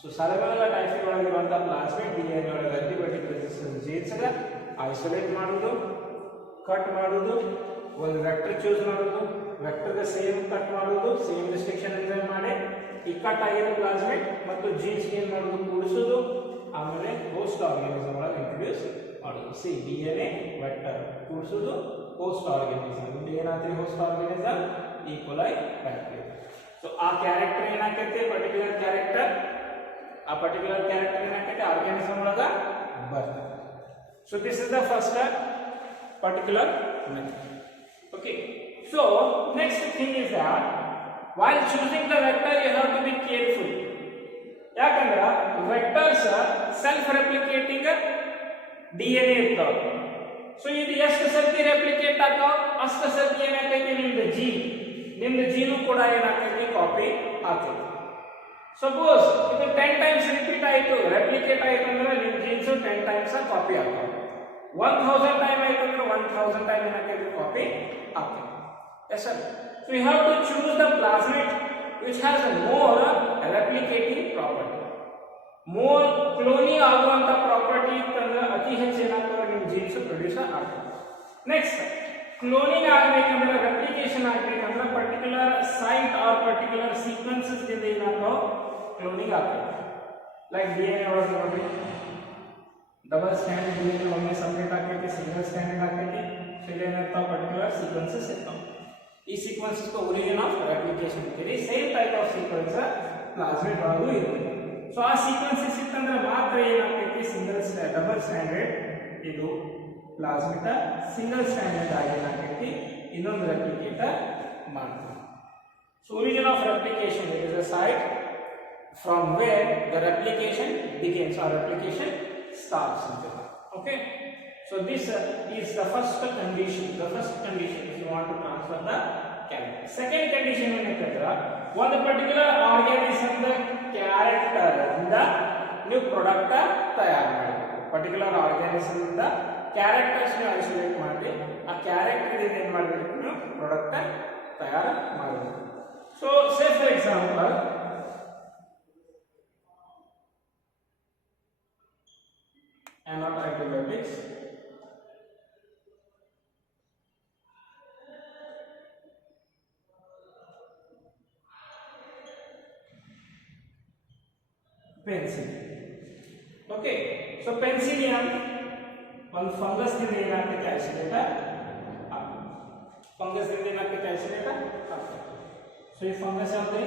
So salmonella Typhi ಒಳಗಿರುವಂತ plasmid DNA ಒಳಗೆ antibiotic resistant genes isolate ಮಾಡೋದು, ಕಟ್ ಮಾಡೋದು, ಒಂದು ವೆಕ್ಟರ್ ಚೂಸ್ ಮಾಡೋದು, ವೆಕ್ಟರ್ ಸೇಮ್ ಕಟ್ ಮಾಡೋದು, ಸೇಮ್ ರೆಸ್ಟ್ರಿಕ್ಷನ್ ಎಂಜೈಮ್ ಮಾಡಿ ಈ ಕಟ್ ಆಗಿರೋ ಪ್ಲಾಸ್ಮಿಡ್ ಮತ್ತು ಜೀನ್ಸ್ ಏನ್ ಮಾಡೋದು ಕೂಡಿಸೋದು, ಆಮೇಲೆ ಹೋಸ್ಟ್ ಆರ್ಗಾನಿಸಮ್ ಒಳಗೆ ಇಂಟ್ರೊಡ್ಯೂಸ್ ಮಾಡೋದು. DNA ವೆಕ್ಟರ್ ಕೂಡಿಸೋದು ಹೋಸ್ಟ್ ಆರ್ಗಾನಿಸಮ್. ಇಲ್ಲಿ ಏನಾಗ್ತದೆ host organism E coli bacteria. So ಆ ಕ್ಯಾರೆಕ್ಟರ್ ಏನಾಗ್ತೈತೆ ಪರ್ಟಿಕ್ಯುಲರ್ ಕ್ಯಾರೆಕ್ಟರ್ ಏನಾಗ್ತೈತೆ ಆರ್ಗಾನಿಸಮ್ ಒಳಗ ಬರ್ತದೆ. So this is the first particular method. Okay, so next thing is that while choosing the vector you have to be careful. ಯಾಕಂದ್ರೆ vectors self replicating DNA ಇರ್ತಾವ. So ಇದು ಎಷ್ಟು ಸರ್ತಿ replicate ಆಗ್ತಾವ ಅಷ್ಟು ಸರ್ತಿ ಏನಾಗ್ತೈತಿ ನಿಮ್ದು ಜೀನು ಕೂಡ ಏನಾಗ್ತೈತಿ ಕಾಪಿ ಆಗ್ತೈತಿ. ಸಪೋಸ್ ಇದು 10 ಟೈಮ್ಸ್ ರಿಪೀಟ್ ಆಯಿತು ರೆಪ್ಲಿಕೇಟ್ ಆಯಿತು ಅಂದ್ರೆ ನಿಮ್ಮ ಜೀನ್ಸ್ 10 ಟೈಮ್ಸ್ ಕಾಪಿ ಆಗ್ತಾವ. 1000 ಟೈಮ್ ಆಯಿತು ಅಂದ್ರೆ 1000 ಟೈಮ್ ಏನಾಗ್ತೈತಿ ಕಾಪಿ ಆಗ್ತೈತಿ. Yes sir. So you have to choose the plasmid which has a more replicating property, more cloning ಆಗುವಂತ ಪ್ರಾಪರ್ಟಿ ಅತಿ ಹೆಚ್ಚು ಏನಾಗ್ತದೆ ನಿಮ್ಮ ಜೀನ್ಸ್ ಪ್ರೊಡ್ಯೂಸ್ ಆಗ್ತದೆ. ನೆಕ್ಸ್ಟ್ ಕ್ಲೋನಿಂಗ್ ಆಗಬೇಕಂದ್ರೆ ರೆಪ್ಲಿಕೇಶನ್ ಆಗಬೇಕಂದ್ರೆ particular site or particular sequences ದಿಂದ ಏನಾಗ್ತಾವ ಕ್ಲೋನಿಂಗ್ ಆಗ್ತದೆ. ಲೈಕ್ DNA ಒಳಗೆ ನೋಡ್ರಿ ಡಬಲ್ ಸ್ಟ್ಯಾಂಡರ್ಡ್ DNA ಒಮ್ಮೆ ಸಪರೇಟ್ ಆಗ್ತೈತಿ, ಸಿಂಗಲ್ ಸ್ಟ್ಯಾಂಡರ್ಡ್ ಆಗ್ತೈತಿ. ಸೊ ಇಲ್ಲಿ ಏನಾಗ್ತಾವ ಪರ್ಟಿಕ್ಯುಲರ್ ಸೀಕ್ವೆನ್ಸಸ್ ಇರ್ತಾವ. ಈ ಸೀಕ್ವೆನ್ಸಸ್ को origin of replication ಅಂತೀವಿ. Same type of sequence plasmid ಒಳಗೂ ಇರುತ್ತೆ. ಸೊ ಆ ಸೀಕ್ವೆನ್ಸಸ್ ಇತ್ತಂದ್ರೆ ಮಾತ್ರ ಏನಾಗ್ತೈತಿ ಸಿಂಗಲ್ ಡಬಲ್ ಸ್ಟ್ಯಾಂಡರ್ಡ್ ಇದು ಪ್ಲಾಸ್ಮಿಡ್, ಸಿಂಗಲ್ ಸ್ಟ್ಯಾಂಡರ್ಡ್ ಆಗಿ ಏನಾಗ್ತೈತಿ ಇನ್ನೊಂದು ರೆಪ್ಲಿಕೇಟ್ ಮಾಡ್ತೀವಿ. So origin of replication is a site from where the replication begins or replication starts. Okay, so this is the first condition. The first condition if you want to transfer the character. Second condition ಏನಂತಂದ್ರೆ ಒಂದು particular organism the character ಇಂದ ನೀವು product ತಯಾರು ಮಾಡಬೇಕು. Particular organism ಇಂದ characters ನ isolate ಮಾಡಿ ಆ ಕ್ಯಾರೆಕ್ಟರ್ ಇಂದ ಏನು ಮಾಡಬೇಕು ನೀವು ಪ್ರಾಡಕ್ಟ್ ತಯಾರು ಮಾಡಬೇಕು. So say for example antibiotics, penicillin. Okay, so penicillium one fungus ದಿಂದ ಏನಾಗ್ತೈತೆ ಐಸೋಲೇಟ್ ಆಗ್ತದೆ. ಫಂಗಸ್ ದಿಂದ ಏನಾಗ್ತೈತೆ ಐಸೋಲೇಟ್ ಆಗ್ತದೆ. ಸೊ ಈ ಫಂಗಸ್ ಯಾವ್ದು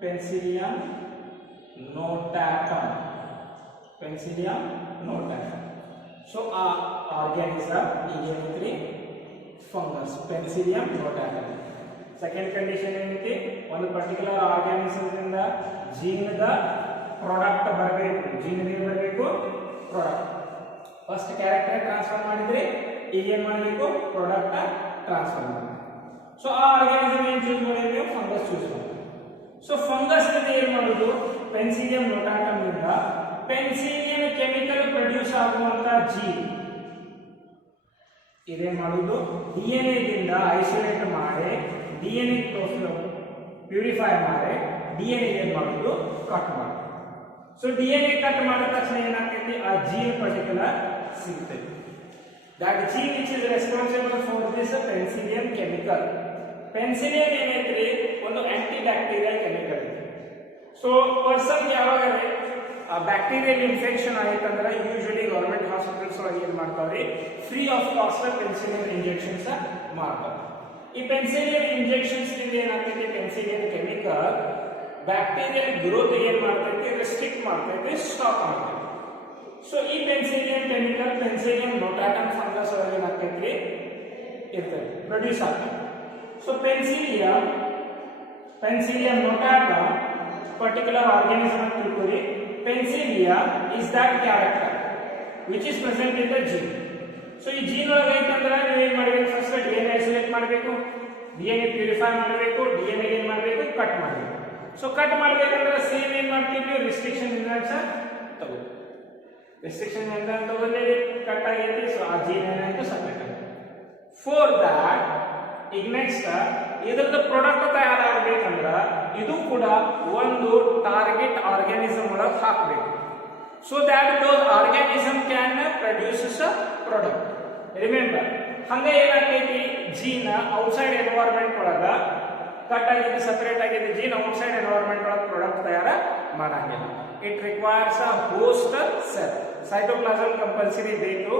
Penicillium notatum. Penicillium notatum. So our organism is fungus Penicillium notatum. Second condition ಏನೈತಿ ಒಂದು ಪರ್ಟಿಕ್ಯುಲರ್ ಆರ್ಗ್ಯಾನಿಸಮ್ ಇಂದ gene the product ಬರಬೇಕು. ಜೀನ್ ಏನು ಬರಬೇಕು ಪ್ರಾಡಕ್ಟ್. ಫಸ್ಟ್ ಕ್ಯಾರೆಕ್ಟರ್ ಟ್ರಾನ್ಸ್ಫರ್ ಮಾಡಿದ್ರೆ ಈಗ ಏನು ಮಾಡಬೇಕು ಪ್ರಾಡಕ್ಟ್ ಟ್ರಾನ್ಸ್ಫರ್ ಮಾಡಬೇಕು. ಸೊ ಆ ಆರ್ಗ್ಯಾನಿಸಮ್ ಏನು ಚೂಸ್ ಮಾಡಿದ್ರೆ ಫಂಗಸ್ ಚೂಸ್ ಮಾಡಬೇಕು. ಸೊ ಫಂಗಸ್ ಇಂದ ಏನು ಮಾಡೋದು Penicillium notatum ಇಂದ ಪೆನ್ಸಿಲಿಯನ್ ಕೆಮಿಕಲ್ ಪ್ರೊಡ್ಯೂಸ್ ಆಗುವಂತ ಜೀನ್ ಇದೇನ್ ಮಾಡುವುದು DNA ದಿಂದ ಐಸೋಲೇಟ್ ಮಾಡಿ DNA ಪ್ಯೂರಿಫೈ ಮಾಡಿ DNA ಏನ್ ಮಾಡುವುದು ಕಟ್ ಮಾಡುದು. ಸೊ DNA ಕಟ್ ಮಾಡಿದ ತಕ್ಷಣ ಏನಾಗ್ತೈತಿ ಆ ಜೀನ್ ಪರ್ಟಿಕ್ಯುಲರ್ ಸಿಗ್ತೈತಿ. That gene which is responsible for this penicillin chemical. Penicillin ಏನೈತ್ರಿ ಒಂದು anti bacterial chemical. So person ಯಾವಾಗಲೇ ಬ್ಯಾಕ್ಟೀರಿಯಲ್ ಇನ್ಫೆಕ್ಷನ್ ಆಯ್ತಂದ್ರೆ ಯೂಶುವಲಿ ಗವರ್ಮೆಂಟ್ ಹಾಸ್ಪಿಟಲ್ಸ್ ಒಳಗೆ ಏನು ಮಾಡ್ತಾವ್ರಿ free of cost penicillin injections ಮಾಡ್ತಾರೆ. ಈ ಪೆನ್ಸಿಲಿಯನ್ ಇಂಜೆಕ್ಷನ್ಸ್ ಇಂದ ಏನಾಗ್ತೈತಿ ಪೆನ್ಸಿಲಿಯನ್ ಕೆಮಿಕಲ್ ಬ್ಯಾಕ್ಟೀರಿಯಲ್ ಗ್ರೋತ್ ಏನು ಮಾಡ್ತೈತಿ ರೆಸ್ಟ್ರಿಕ್ಟ್ ಮಾಡ್ತೈತಿ, ಸ್ಟಾಪ್ ಮಾಡ್ತೈತಿ. ಸೊ ಈ ಪೆನ್ಸಿಲಿಯನ್ ಕೆಮಿಕಲ್ Penicillium notatum ಫಂಗಸ್ ಒಳಗೆ ಏನಾಗ್ತೈತಿ ಇರ್ತೈತಿ ಪ್ರೊಡ್ಯೂಸ್ ಆಗ್ತೈತಿ. So Penicillium notatum particular organism ಅಂತ ತಿಳ್ಕೊಳ್ಳಿ. Penicillium is that character which is present in the gene. So ಈ ಜೀನ್ ಒಳಗೆ ಐತಂದ್ರೆ ನೀವು ಏನು ಮಾಡಬೇಕು ಫಸ್ಟ್ DNA ಐಸೋಲೇಟ್ ಮಾಡಬೇಕು, DNA ಪ್ಯೂರಿಫೈ ಮಾಡಬೇಕು, DNA ಏನು ಮಾಡಬೇಕು ಕಟ್ ಮಾಡಬೇಕು. ಸೊ ಕಟ್ ಮಾಡಬೇಕಂದ್ರೆ ಸೇಮ್ ಏನು ಮಾಡ್ತೀವಿ ರಿಸ್ಟ್ರಿಕ್ಷನ್ ಇಂದ ತಗೋ ರಿಸ್ಟ್ರಿಕ್ಷನ್ ಇಂದ ತಗೊಂಡು ಕಟ್ ಆಗೈತಿ. ಸೊ ಆ ಜೀನ್ ಏನಾಯ್ತು ಸಪರೇಟ್ ಆಗಿದೆ. ಫಾರ್ ದಟ್ ಈಗ ನೆಕ್ಸ್ಟ್ ಇದರದ ಪ್ರಾಡಕ್ಟ್ ತಯಾರಾಗಬೇಕಂದ್ರೆ ಇದು ಕೂಡ ಒಂದು ಟಾರ್ಗೆಟ್ ಆರ್ಗ್ಯಾನಿಸಮ್ ಒಳಗೆ ಹಾಕಬೇಕು. So that those organism can produces product. Remember ಹಂಗೆ ಏನಾಗ್ತೈತಿ ಜೀನ್ ಔಟ್ಸೈಡ್ ಎನ್ವೈರನ್ಮೆಂಟ್ ಒಳಗ ಕಟ್ ಆಗಿದೆ ಸಪರೇಟ್ ಆಗಿದೆ ಜೀನ್ ಔಟ್ಸೈಡ್ ಎನ್ವೈರನ್ಮೆಂಟ್ ಒಳಗೆ ಪ್ರಾಡಕ್ಟ್ ತಯಾರ ಮಾಡಂಗಿಲ್ಲ. It requires a host cell. Cytoplasm compulsory ಬೇಕು,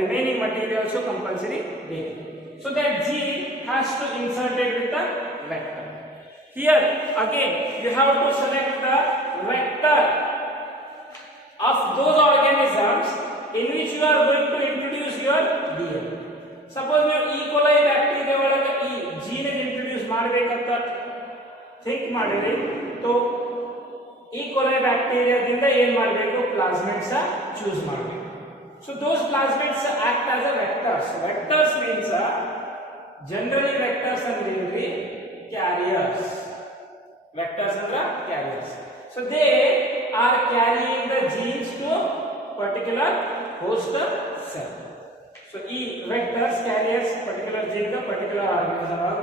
ರಿಮೈನಿಂಗ್ ಮಟೀರಿಯಲ್ಸ್ ಕಂಪಲ್ಸರಿ ಬೇಕು. So that gene has to insert it with the vector. Here again you have to select the vector of those organisms in which you are going to introduce your DNA. Suppose you E. coli bacteria ಒಳಗೆ ಈ gene introduce ಮಾಡಬೇಕಂತ think ಮಾಡಿರಿ. तो E. coli ಬ್ಯಾಕ್ಟೀರಿಯಾದಿಂದ ಏನು ಮಾಡಬೇಕು ಪ್ಲಾಸ್ಮಿಡ್ಸ್ choose ಮಾಡಬೇಕು. So those plasmids act as a vectors. Vectors means generally vectors are carriers. Vectors are carriers. So they are carrying the genes to particular host cell. So e vectors carriers particular gene the particular organism are.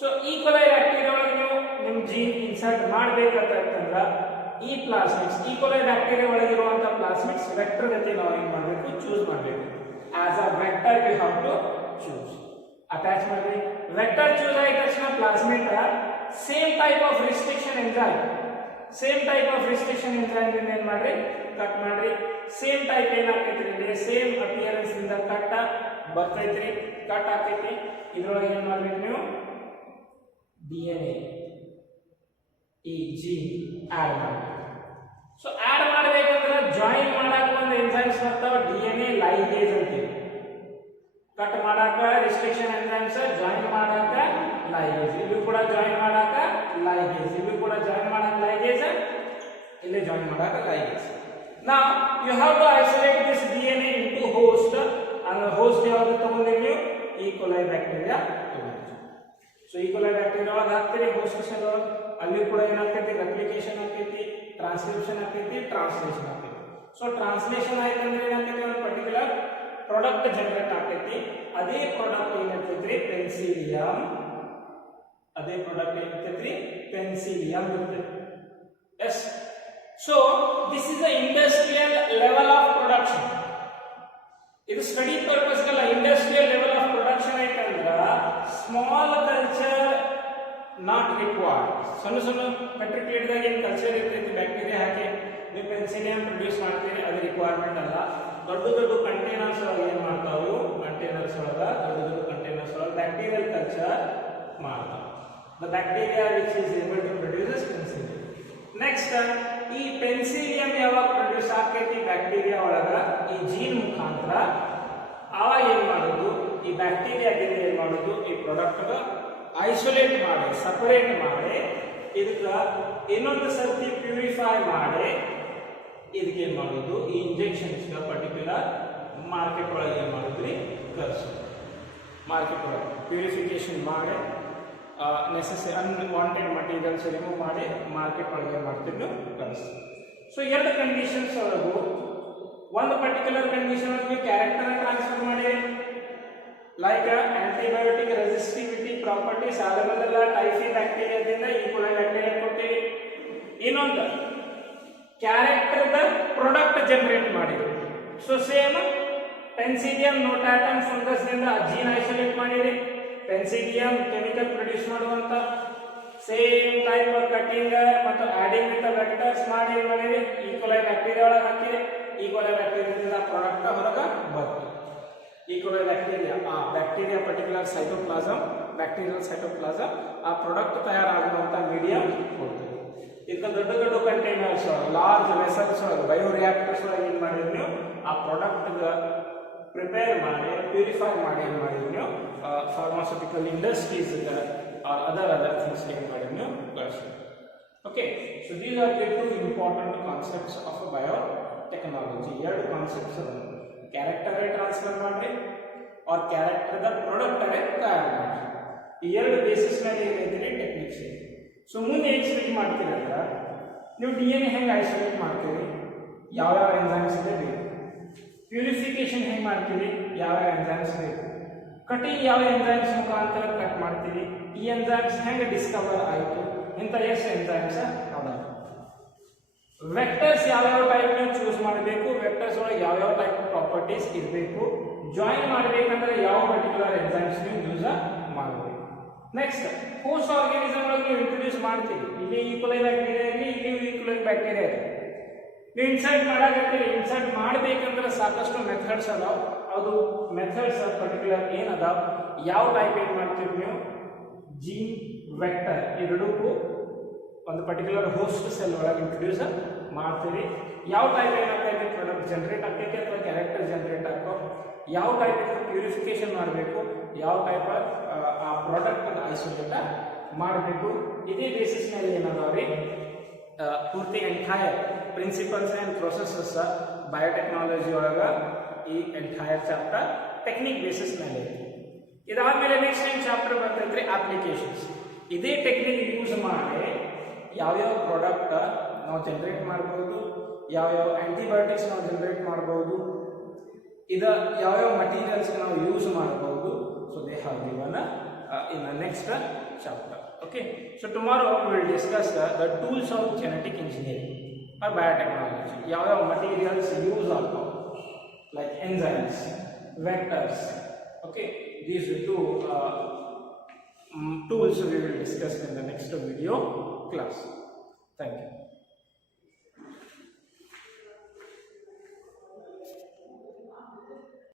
So E. coli bacteria ಒಳಗೆ ನೀವು ನಿಮ್ಮ gene insert ಮಾಡಬೇಕಂತಂದ್ರೆ ಈ plasmids E coli bacteria ಒಳಗಿರುವಂತಹ plasmids vector ಗತಿ ನಾವು ಏನು ಮಾಡಬೇಕು ಚೂಸ್ ಮಾಡಬೇಕು as a vector we have to choose attach ಮಾಡಿ ವೆಕ್ಟರ್ ಚೂಸ್ ಆದ ತಕ್ಷಣ plasmid same type of restriction enzyme ಏನು ಮಾಡ್ರಿ ಕಟ್ ಮಾಡ್ರಿ ಸೇಮ್ ಟೈಪ್ ಏನಾಗ್ತೈತ್ರಿ ಸೇಮ್ ಅಪಿಯರೆನ್ಸ್ ಇಂದ ಕಟ್ ಬರ್ತೈತ್ರಿ ಕಟ್ ಆಗ್ತೈತಿ ಇದ್ರೊಳಗೆ ಏನು ಮಾಡ್ಬೇಕು ನೀವು DNA ಈ ಜೀನ್ ಆಡ್ ಮಾಡಬೇಕು ಸೊ ಆಡ್ ಮಾಡಬೇಕಂದ್ರೆ ಜಾಯಿನ್ ಮಾಡಾಕ ಒಂದು ಎಂಜೈಮ್ಸ್ ಬರ್ತಾವ DNA ಲೈಗೇಸ್ ಅಂತೀವಿ ಕಟ್ ಮಾಡಾಕ ರಿಸ್ಟ್ರಿಕ್ಷನ್ ಎಂಜೈಮ್ಸ್ ಜಾಯಿನ್ ಮಾಡಾಕ ಲೈಗೇಸ್ ಇಲ್ಲಿ ಕೂಡ ಜಾಯಿನ್ ಮಾಡಾಕ ಲೈಗೇಸ್ ಇಲ್ಲಿ ಕೂಡ ಜಾಯಿನ್ ಮಾಡಾಕ ಲೈಗೇಸ್ ಇಲ್ಲಿ ಜಾಯಿನ್ ಮಾಡಾಕ ಲೈಗೇಸ್ now you have to isolate this DNA into host and host ಯಾವುದು ತಗೊಂಡಿರಿ ನೀವು E. coli bacteria so E. coli bacteria ಒಳಗೆ ಹಾಕ್ತೀರಿ ಹೋಸ್ಟ್ ಸೆಲ್ ಒಳಗೆ ಅಲ್ಲಿ ಕೂಡ ಏನಾಗ್ತೈತಿ ರೆಪ್ಲಿಕೇಶನ್ ಆಗ್ತೈತಿ ಟ್ರಾನ್ಸ್ಕ್ರಿಪ್ಷನ್ ಆಗ್ತೈತಿ ಟ್ರಾನ್ಸ್ಲೇಷನ್ ಆಗ್ತೈತಿ ಸೊ ಟ್ರಾನ್ಸ್ಲೇಷನ್ ಆಯ್ತು ಅಂದ್ರೆ ಏನಾಗ್ತೈತಿ ಒಂದು ಪರ್ಟಿಕ್ಯುಲರ್ ಪ್ರಾಡಕ್ಟ್ ಜನರೇಟ್ ಆಗ್ತೈತಿ ಅದೇ ಪ್ರಾಡಕ್ಟ್ ಏನಾಗ್ತೈತ್ರಿ ಪೆನ್ಸಿಲಿಯಂ ಅದೇ ಪ್ರಾಡಕ್ಟ್ ಏನಾಗ್ತೈತ್ರಿ ಪೆನ್ಸಿಲಿಯಂ ಇರ್ತೈತಿ yes so this is the industrial level of production ಇದು ಸ್ಟಡಿ ಪರ್ಪಸ್ ಗಲ್ಲ ಇಂಡಸ್ಟ್ರಿಯಲ್ ಲೆವೆಲ್ ಆಫ್ ಪ್ರೊಡಕ್ಷನ್ ಐತಂದ್ರ ಸ್ಮಾಲ್ ಕಲ್ಚರ್ ನಾಟ್ ರಿಕ್ವೈರ್ಡ್ ಸಣ್ಣ ಸಣ್ಣ ಪೆಟ್ರಿಕ್ಲೇಟ್ದಾಗ ಏನು ಕಲ್ಚರ್ ಇರ್ತೈತಿ ಬ್ಯಾಕ್ಟೀರಿಯಾ ಹಾಕಿ ನೀವು ಪೆನ್ಸಿಲಿಯಂ ಪ್ರೊಡ್ಯೂಸ್ ಮಾಡ್ತೀರಿ ಅದು ರಿಕ್ವೈರ್ಮೆಂಟ್ ಅಲ್ಲ ದೊಡ್ಡ ದೊಡ್ಡ ಕಂಟೈನರ್ಸ್ ಒಳಗೆ ಏನು ಮಾಡ್ತಾವು ಕಂಟೈನರ್ಸ್ ಒಳಗೆ ದೊಡ್ಡ ಕಂಟೈನರ್ಸ್ ಒಳಗೆ ಬ್ಯಾಕ್ಟೀರಿಯಲ್ ಕಲ್ಚರ್ ಮಾಡ್ತಾವೆ the bacteria which is able to produce penicillium next ಈ ಪೆನ್ಸಿಲಿಯಂ ಯಾವಾಗ ಪ್ರೊಡ್ಯೂಸ್ ಆಗ್ತೈತಿ ಬ್ಯಾಕ್ಟೀರಿಯಾ ಒಳಗ ಈ ಜೀನ್ ಮುಖಾಂತರ ಆವಾಗ ಏನು ಮಾಡೋದು ಈ ಬ್ಯಾಕ್ಟೀರಿಯಾದಿಂದ ಏನು ಮಾಡೋದು ಈ ಪ್ರಾಡಕ್ಟ್ ಐಸೋಲೇಟ್ ಮಾಡಿ ಸಪರೇಟ್ ಮಾಡಿ ಇದಕ್ಕೆ ಇನ್ನೊಂದು ಸರ್ತಿ ಪ್ಯೂರಿಫೈ ಮಾಡಿ ಇದಕ್ಕೆ ಏನು ಮಾಡೋದು ಈ ಇಂಜೆಕ್ಷನ್ಸ್ ಪರ್ಟಿಕ್ಯುಲರ್ ಮಾರ್ಕೆಟ್ ಒಳಗೆ ಏನು ಮಾಡಿದ್ರಿ ಕಳಿಸೋದು ಮಾರ್ಕೆಟ್ ಒಳಗೆ ಪ್ಯೂರಿಫಿಕೇಶನ್ ಮಾಡಿ ನೆಸೆಸರಿ ಅನ್ವಾಂಟೆಡ್ ಮಟೀರಿಯಲ್ಸ್ ರಿಮೂವ್ ಮಾಡಿ ಮಾರ್ಕೆಟ್ ಒಳಗೆ ಏನು ಮಾಡ್ತೀವಿ ಕಳಿಸ್ತೀವಿ ಸೊ ಎರಡು ಕಂಡೀಷನ್ಸ್ ಒಳಗೂ ಒಂದು ಪರ್ಟಿಕ್ಯುಲರ್ ಕಂಡೀಷನ್ ಒಳಗೆ ಕ್ಯಾರೆಕ್ಟರ್ ಟ್ರಾನ್ಸ್ಫರ್ ಮಾಡಿ ಲೈಕ್ ಆಂಟಿಬಯೋಟಿಕ್ ರೆಸಿಸ್ಟಿವಿಟಿ ಪ್ರಾಪರ್ಟೀಸ್ ಆದಮೇಲೆಲ್ಲ ಟೈಫಿ ಬ್ಯಾಕ್ಟೀರಿಯಾದಿಂದ ಈ ಕೂಡ ಬ್ಯಾಕ್ಟೀರಿಯಾ ಕೊಟ್ಟಿವಿ ಇನ್ನೊಂದು ಕ್ಯಾರೆಕ್ಟರ್ದ ಪ್ರಾಡಕ್ಟ್ ಜನರೇಟ್ ಮಾಡಿರಿ so same penicillium notatum fungus ನಿಂದ ಜೀನ್ ಐಸೋಲೇಟ್ ಮಾಡಿರಿ ಪೆನ್ಸಿಲಿಯಂ ಕೆಮಿಕಲ್ ಪ್ರೊಡ್ಯೂಸ್ ಮಾಡುವಂತ ಸೇಮ್ ಟೈಪ್ ಕಟಿಂಗ್ ಮತ್ತು ಆಡಿಂಗ್ ವಿತ್ ವೆಕ್ಟರ್ಸ್ ಮಾಡಿ ಏನು ಮಾಡಿರಿ ಈ ಕೊಲೈ ಬ್ಯಾಕ್ಟೀರಿಯಾ ಒಳಗೆ ಹಾಕಿರಿ ಈ ಕೊಲೈ ಬ್ಯಾಕ್ಟೀರಿಯಾದಿಂದ ಪ್ರಾಡಕ್ಟ್ ಹೊರಗೆ ಬರ್ತದೆ ಈ ಕೊಲೈ ಬ್ಯಾಕ್ಟೀರಿಯಾ ಆ bacteria particular cytoplasm bacterial cytoplasm ಆ ಪ್ರಾಡಕ್ಟ್ ತಯಾರಾಗುವಂತ ಮೀಡಿಯಂ ಕೊಡ್ತದೆ ಇದಕ್ಕೆ ದೊಡ್ಡ ದೊಡ್ಡ ಕಂಟೈನರ್ಸ್ ಒಳಗೆ ಲಾರ್ಜ್ ವೆಸಲ್ಸ್ ಒಳಗೆ ಬಯೋ ರಿಯಾಕ್ಟರ್ಸ್ ಒಳಗೆ ಏನು ಮಾಡಿರಿ ನೀವು ಆ ಪ್ರಾಡಕ್ಟ್ ಪ್ರಿಪೇರ್ ಮಾಡಿ ಪ್ಯೂರಿಫೈ ಮಾಡಿ ಏನು ಮಾಡಿರಿ ನೀವು pharmaceutical industries or other things ಏನು ಮಾಡಿರಿ ನೀವು ಕಳಿಸಿ okay so these are the two important concepts of biotechnology ಎರಡು ಕಾನ್ಸೆಪ್ಟ್ಸ್ ಅದ ಕ್ಯಾರೆಕ್ಟರ್ ಟ್ರಾನ್ಸ್ಫರ್ ಮಾಡಿ ಆರ್ ಕ್ಯಾರೆಕ್ಟರ್ದ ಪ್ರಾಡಕ್ಟ್ ತಯಾರು ಮಾಡಿ ಈ ಎರಡು ಬೇಸಿಸ್ ಮೇಲೆ ಏನೈತಿ ಟೆಕ್ನಿಕ್ಸ್ ಇದೆ ಸೊ ಮುಂದೆ ಏನು ಸ್ಟಡಿ ಮಾಡ್ತೀರಿ ಅಂದ್ರೆ ನೀವು DNA ಹೆಂಗೆ ಐಸೋಲೇಟ್ ಮಾಡ್ತೀರಿ ಯಾವ್ಯಾವ ಎಂಜೈಮ್ಸ್ ಇದೆ ಬೇಕು ಪ್ಯೂರಿಫಿಕೇಶನ್ ಹೆಂಗೆ ಮಾಡ್ತೀರಿ ಯಾವ್ಯಾವ ಎಂಜೈಮ್ಸ್ ಬೇಕು ಕಟಿಂಗ್ ಯಾವ ಎಂಜೈಮ್ಸ್ ಮುಖಾಂತರ ಕಟ್ ಮಾಡ್ತೀರಿ ಈ ಎಂಜೈಮ್ಸ್ ಹೆಂಗೆ ಡಿಸ್ಕವರ್ ಆಯಿತು ಇಂಥ ಎಷ್ಟು ಎಂಜೈಮ್ಸ್ ಅದಾವ ವೆಕ್ಟರ್ಸ್ ಯಾವ್ಯಾವ ಟೈಪ್ ನೀವು ಚೂಸ್ ಮಾಡಬೇಕು ವೆಕ್ಟರ್ಸ್ ಒಳಗೆ ಯಾವ್ಯಾವ ಟೈಪ್ ಪ್ರಾಪರ್ಟೀಸ್ ಇರಬೇಕು ಜಾಯಿನ್ ಮಾಡಬೇಕಂದ್ರೆ ಯಾವ ಪರ್ಟಿಕ್ಯುಲರ್ ಎಂಜೈಮ್ಸ್ ನೀವು ಯೂಸ್ ಮಾಡಬೇಕು ನೆಕ್ಸ್ಟ್ ಹೋಸ್ಟ್ ಆರ್ಗಾನಿಸಮ್ ಒಳಗೆ ನೀವು ಇಂಟ್ರೊಡ್ಯೂಸ್ ಮಾಡ್ತೀವಿ ಇಲ್ಲಿ ಈ ಕೊಲೈ ಬ್ಯಾಕ್ಟೀರಿಯಾ ಇರಲಿ ಇಲ್ಲಿ ಈ ಕೊಲೈ ಬ್ಯಾಕ್ಟೀರಿಯಾ ಇರಲಿ ನೀವು ಇನ್ಸರ್ಟ್ ಮಾಡಾಕತ್ತೀರಿ ಇನ್ಸರ್ಟ್ ಮಾಡಬೇಕಂದ್ರೆ ಸಾಕಷ್ಟು ಮೆಥಡ್ಸ್ ಅದಾವ ಅದು ಮೆಥಡ್ಸ್ ಪರ್ಟಿಕ್ಯುಲರ್ ಏನು ಅದಾವ ಯಾವ ಟೈಪ್ ಏನು ಮಾಡ್ತೀವಿ ನೀವು ಜೀನ್ ವೆಕ್ಟರ್ ಎರಡಕ್ಕೂ ಒಂದು ಪರ್ಟಿಕ್ಯುಲರ್ ಹೋಸ್ಟ್ ಸೆಲ್ ಒಳಗೆ ಇಂಟ್ರೊಡ್ಯೂಸ್ ಮಾಡ್ತೀವಿ ಯಾವ ಟೈಪ್ ಏನಾಗ್ತೈತೆ ಪ್ರಾಡಕ್ಟ್ ಜನರೇಟ್ ಆಗ್ತೈತಿ ಅಥವಾ ಕ್ಯಾರೆಕ್ಟರ್ ಜನರೇಟ್ ಆಗೋ ಯಾವ ಟೈಪ್ ಪ್ಯೂರಿಫಿಕೇಶನ್ ಮಾಡಬೇಕು ಯಾವ ಟೈಪ್ ಆ ಪ್ರಾಡಕ್ಟ್ ಐಸೋಲೇಟ್ ಮಾಡಬೇಕು ಇದೇ ಬೇಸಿಸ್ ಮೇಲೆ ಏನದಾವ್ರಿ ಪೂರ್ತಿ entire principles and processes biotechnology ಒಳಗೆ ಈ ಎಂಟೈರ್ ಚಾಪ್ಟರ್ ಟೆಕ್ನಿಕ್ ಬೇಸಿಸ್ ಮೇಲೆ ಇದಾದ್ಮೇಲೆ ನೆಕ್ಸ್ಟ್ ಏನು ಚಾಪ್ಟರ್ ಬರ್ತೈತ್ರಿ ಅಪ್ಲಿಕೇಶನ್ಸ್ ಇದೇ ಟೆಕ್ನಿಕ್ ಯೂಸ್ ಮಾಡಿ ಯಾವ್ಯಾವ ಪ್ರಾಡಕ್ಟ್ ನಾವು ಜನರೇಟ್ ಮಾಡ್ಬೋದು ಯಾವ್ಯಾವ ಆಂಟಿಬಯೋಟಿಕ್ಸ್ ನಾವು ಜನರೇಟ್ ಮಾಡ್ಬೋದು ಇದು ಯಾವ್ಯಾವ ಮಟೀರಿಯಲ್ಸ್ ನಾವು ಯೂಸ್ ಮಾಡ್ಬೋದು so they have given in the next chapter. Okay, so tomorrow we will discuss the tools of genetic engineering. or biotechnology. ಯಾವ materials use ಆಗ್ತಾವ like enzymes, vectors. Okay, these two tools we will discuss in the next video class. Thank you.